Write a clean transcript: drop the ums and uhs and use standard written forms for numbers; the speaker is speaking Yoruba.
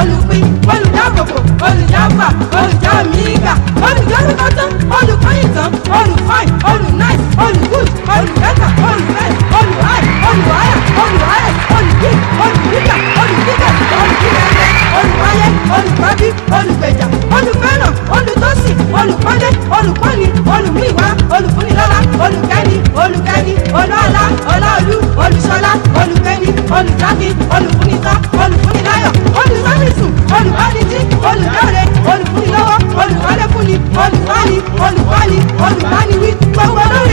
olùpín olùdáàbòbò olùjáfà olùjámígà olùjọ́lùkọ́tán olùkọ́yìntàn olùfáìn olùnáì olùgùd olùbẹ́tà olùfẹ́ olùháì olùháyà olùháyà olùdí olùdíjà olùdíjà olùdíjẹ̀jẹ̀ olùwáyé olùkọ́bí olùgbèjà olùfẹ́ràn olùtọ́sìn olùkọ́lé olùkọ́ni olùmúìwá olùfúnilọ́lá olùkẹ́ni olùkẹ́ni olọ́ọ̀lá ọláolú olùṣọlá olùkẹ́ni olùjákí olùfúnitọ́ olùfúniláyọ̀ olùsọ́nìsùn olùbánijí olùdáre olùfúnilọ́wọ́ olùwálẹ́fúnni olùwáni olùwáni olùbániwí gbogbo lórí